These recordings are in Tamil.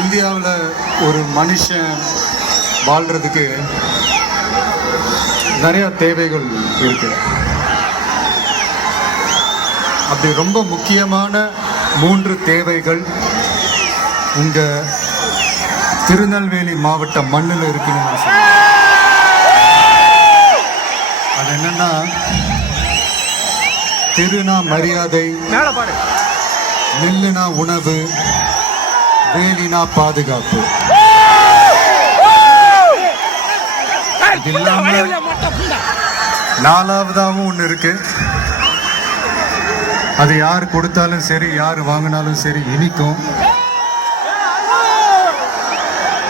இந்தியாவில் ஒரு மனுஷன் வாழ்கிறதுக்கு நிறைய தேவைகள் இருக்கு. அப்படி ரொம்ப முக்கியமான 3 தேவைகள் உங்கள் திருநெல்வேலி மாவட்ட மண்ணில் இருக்குன்னு நான் சொல்றேன். அது என்னன்னா, திருனா மரியாதை, நெல்லுனா உணவு, வேலினா பாதுகாப்பு. இது இல்லாம 4வதாகவும் ஒன்று இருக்கு. அது யார் கொடுத்தாலும் சரி, யார் வாங்கினாலும் சரி, இனிக்கும்.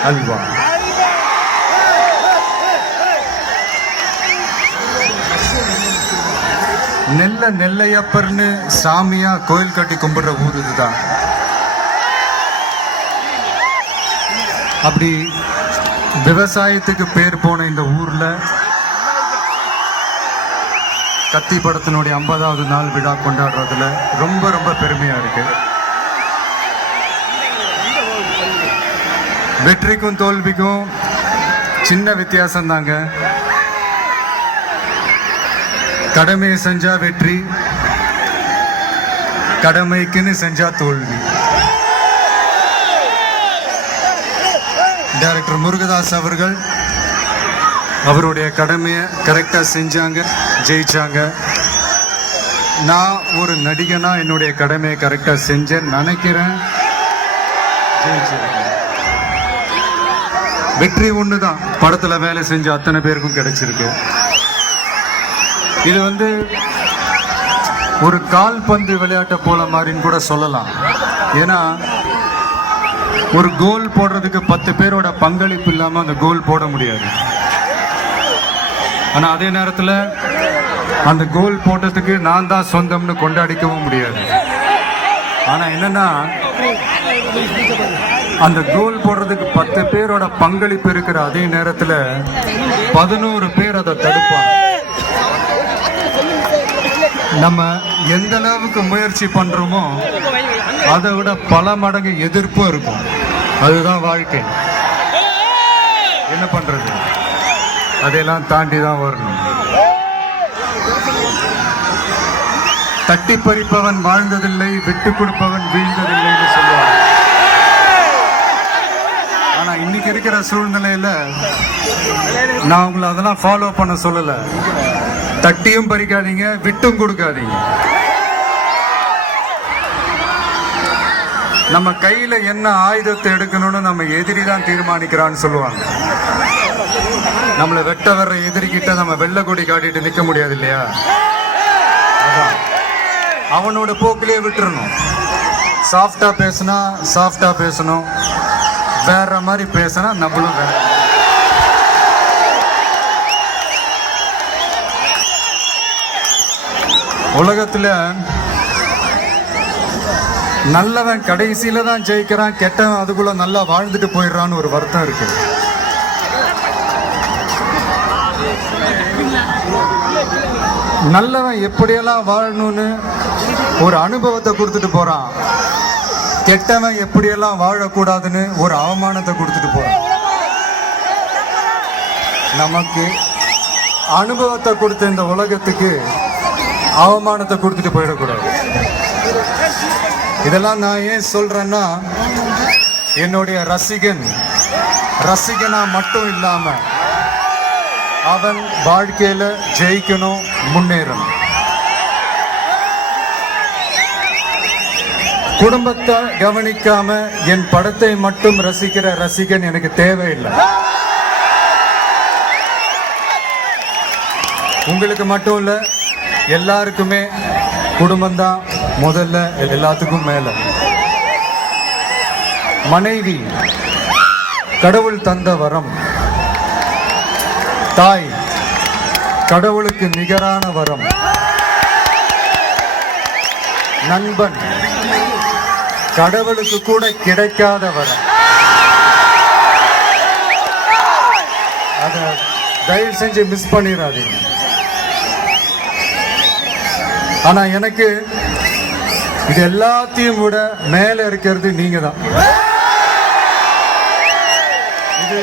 அல்வா. நெல்லையப்பர்னு சாமியா கோயில் கட்டி கும்பிடுற ஊர் இதுதான். அப்படி விவசாயத்துக்கு பேர் போன இந்த ஊர்ல கத்தி படத்தினுடைய 50வது நாள் விழா கொண்டாடுறதுல ரொம்ப ரொம்ப பெருமையா இருக்கு. வெற்றிக்கும் தோல்விக்கும் சின்ன வித்தியாசம் தாங்க. கடமையை செஞ்சா வெற்றி, கடமைக்குன்னு செஞ்சா தோல்வி. டைரக்டர் முருகதாஸ் அவர்கள் அவருடைய கடமையை கரெக்டாக செஞ்சாங்க, ஜெயிச்சாங்க. நான் ஒரு நடிகனா என்னுடைய கடமையை கரெக்டாக செஞ்சேன்னு நினைக்கிறேன், ஜெயிச்சிருக்கேன். வெற்றி ஒன்று தான். படத்தில் வேலை செஞ்ச அத்தனை பேருக்கும் கிடைச்சிருக்கு. இது ஒரு கால்பந்து விளையாட்டை போல மாதிரின்னு கூட சொல்லலாம். ஏன்னா ஒரு கோல் போடுறதுக்கு 10 பேரோட பங்களிப்பு இல்லாமல் அந்த கோல் போட முடியாது. ஆனால் அதே நேரத்தில் அந்த கோல் போட்டதுக்கு நான் தான் சொந்தம்னு கொண்டாடிக்கவும் முடியாது. ஆனால் என்னன்னா, அந்த கோல் போடுறதுக்கு 10 பேரோட பங்களிப்பு இருக்கிற அதே நேரத்தில் 11 பேர் அதை தடுப்பாங்க. நம்ம எந்த அளவுக்கு முயற்சி பண்றோமோ அதை விட பல மடங்கு எதிர்ப்பும் இருக்கும். அதுதான் வாழ்க்கை. என்ன பண்றது, அதையெல்லாம் தாண்டி தான் வரணும். தட்டி பறிப்பவன் வாழ்ந்ததில்லை, விட்டு கொடுப்பவன் வீழ்ந்ததில்லைன்னு சொல்லுவாங்க. ஆனா இன்னைக்கு இருக்கிற சூழ்நிலையில நான் உங்களை அதெல்லாம் ஃபாலோ பண்ண சொல்லல. தட்டியும் பறிக்காதீங்க, விட்டும் கொடுக்காதீங்க. நம்ம கையில என்ன ஆயுதத்தை எடுக்கணும்னு நம்ம எதிரி தான் தீர்மானிக்கிறான்னு சொல்லுவாங்க. நம்மளை வெட்ட வர்ற எதிரிகிட்ட நம்ம வெள்ளை கொடி காட்டிட்டு நிக்க முடியாது இல்லையா? அதான் அவனோட போக்கிலே விட்டுறணும். சாஃப்டா பேசினா சாஃப்டா பேசணும், வேற மாதிரி பேசினா நம்மளும் வேற. உலகத்துல நல்லவன் கடைசியில தான் ஜெயிக்கிறான், கெட்டவன் அதுக்குள்ள நல்லா வாழ்ந்துட்டு போயிடுறான்னு ஒரு வருத்தம் இருக்கு. நல்லவன் எப்படியெல்லாம் வாழணும்னு ஒரு அனுபவத்தை கொடுத்துட்டு போறான், கெட்டவன் எப்படியெல்லாம் வாழக்கூடாதுன்னு ஒரு அவமானத்தை கொடுத்துட்டு போறான். நமக்கு அனுபவத்தை கொடுத்த இந்த உலகத்துக்கு அவமானத்தை கொடுத்துட்டு போயிடக்கூடாது. இதெல்லாம் நான் ஏன் சொல்றேன்னா, என்னுடைய ரசிகனா மட்டும் இல்லாம அவன் வாழ்க்கையில ஜெயிக்கணும், முன்னேறணும். குடும்பத்தை கவனிக்காம என் படத்தை மட்டும் ரசிக்கிற ரசிகன் எனக்கு தேவையில்லை. உங்களுக்கு மட்டும் இல்ல, எல்லாருக்குமே குடும்பம் தான் முதல்ல, எல்லாத்துக்கும் மேல. மனைவி கடவுள் தந்த வரம், தாய் கடவுளுக்கு நிகரான வரம், நண்பன் கடவுளுக்கு கூட கிடைக்காத வரம். தயவு செஞ்சு மிஸ் பண்ணிடாதீங்க. ஆனா எனக்கு இது எல்லாத்தையும் விட மேல இருக்கிறது நீங்க தான். இது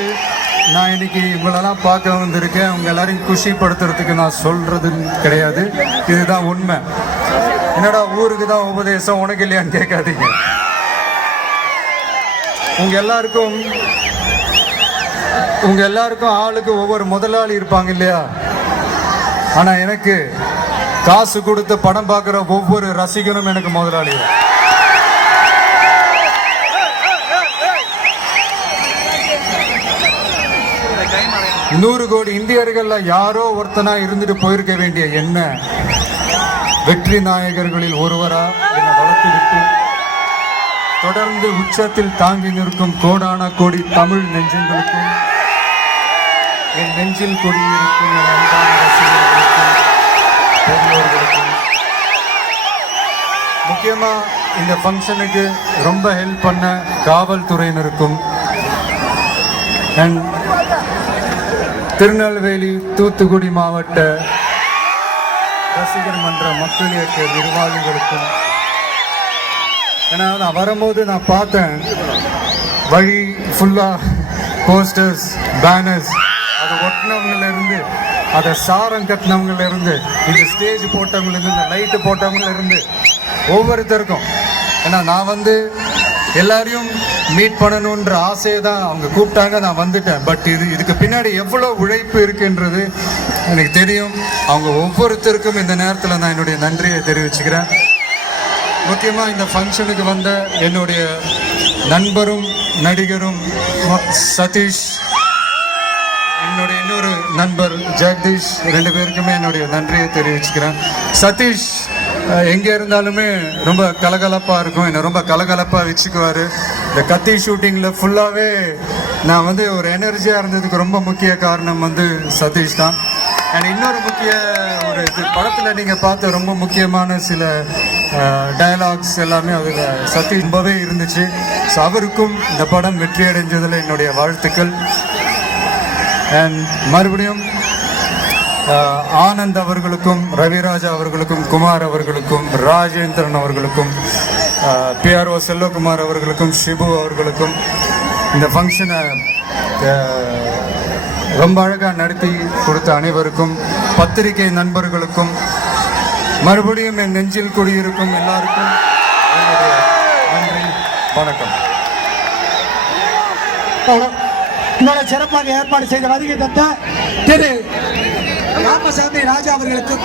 நான் இன்னைக்கு உங்களெல்லாம் பார்க்க வந்திருக்கேன். உங்க எல்லாரையும் குஷிப்படுத்துறதுக்கு நான் சொல்றது கிடையாது, இதுதான் உண்மை. என்னடா ஊருக்கு தான் உபதேசம் உனக்கு இல்லையான்னு கேட்காதீங்க. உங்க எல்லாருக்கும் ஆளுக்கு ஒவ்வொரு முதலாளி இருப்பாங்க இல்லையா? ஆனா எனக்கு காசு கொடுத்து படம் பார்க்கிற ஒவ்வொரு ரசிகனும் எனக்கு முதலாளி. 100 கோடி இந்தியர்கள்ல யாரோ ஒருத்தனா இருந்துட்டு போயிருக்க வேண்டிய என்ன வெற்றி நாயகர்களில் ஒருவரா என்னை வளர்த்துவிட்டு தொடர்ந்து உச்சத்தில் தாங்கி நிற்கும் கோடான கோடி தமிழ் நெஞ்சங்களுக்கும் என் நெஞ்சில் கொடியிருக்கும் என் அன்பான ரசிகர்களுக்கும் பெரியோர்களுக்கும் முக்கியமா இந்த ஃபங்க்ஷனுக்கு ரொம்ப ஹெல்ப் பண்ண காவல்துறையினருக்கும் அண்ட் திருநெல்வேலி தூத்துக்குடி மாவட்ட ரசிகர் மன்ற மக்கள் இயக்க நிர்வாகிகளுக்கும். ஏன்னா நான் வரும்போது நான் பார்த்தேன் வழி ஃபுல்லா போஸ்டர்ஸ் பேனர்ஸ், அதை ஒட்டினவங்கள இருந்து அதை சாரம் கட்டினவங்கள இருந்து இந்த ஸ்டேஜ் போட்டவங்கள இருந்து இந்த லைட்டு போட்டவங்கள இருந்து ஒவ்வொருத்தருக்கும். ஏன்னா நான் வந்து எல்லாரையும் மீட் பண்ணணுன்ற ஆசையை தான் அவங்க கூப்பிட்டாங்க, நான் வந்துட்டேன். பட் இதுக்கு பின்னாடி எவ்வளோ உழைப்பு இருக்குன்றது எனக்கு தெரியும். அவங்க ஒவ்வொருத்தருக்கும் இந்த நேரத்தில் நான் என்னுடைய நன்றியை தெரிவிச்சுக்கிறேன். முக்கியமாக இந்த ஃபங்க்ஷனுக்கு வந்த என்னுடைய நண்பரும் நடிகரும் சதீஷ், என்னுடைய இன்னொரு நண்பர் ஜெகதீஷ், 2 பேருக்குமே என்னுடைய நன்றியை தெரிவிச்சுக்கிறேன். சதீஷ் எங்கே இருந்தாலுமே ரொம்ப கலகலப்பாக இருக்கும், என்னை ரொம்ப கலகலப்பாக வச்சுக்குவார். இந்த கத்தி ஷூட்டிங்கில் ஃபுல்லாகவே நான் வந்து ஒரு எனர்ஜியாக இருந்ததுக்கு ரொம்ப முக்கிய காரணம் வந்து சதீஷ் தான். அண்ட் இன்னொரு முக்கிய ஒரு இது படத்தில் நீங்கள் பார்த்த ரொம்ப முக்கியமான சில டயலாக்ஸ் எல்லாமே அதில் சதீஷ் ரொம்பவே இருந்துச்சு. ஸோ அவருக்கும் இந்த படம் வெற்றி அடைஞ்சதில் என்னுடைய வாழ்த்துக்கள். அண்ட் மறுபடியும் ஆனந்த் அவர்களுக்கும் ரவிராஜா அவர்களுக்கும் குமார் அவர்களுக்கும் ராஜேந்திரன் அவர்களுக்கும் PRO செல்வகுமார் அவர்களுக்கும் ஷிபு அவர்களுக்கும் இந்த ஃபங்க்ஷனை ரொம்ப அழகாக நடத்தி கொடுத்த அனைவருக்கும் பத்திரிகை நண்பர்களுக்கும் மறுபடியும் என் நெஞ்சில் குடியிருக்கும் எல்லாருக்கும் நன்றி, வணக்கம். இவ்வளவு சிறப்பாக ஏற்பாடு செய்த வருகை தந்த திரு ராமசாமி ராஜா அவர்களுக்கு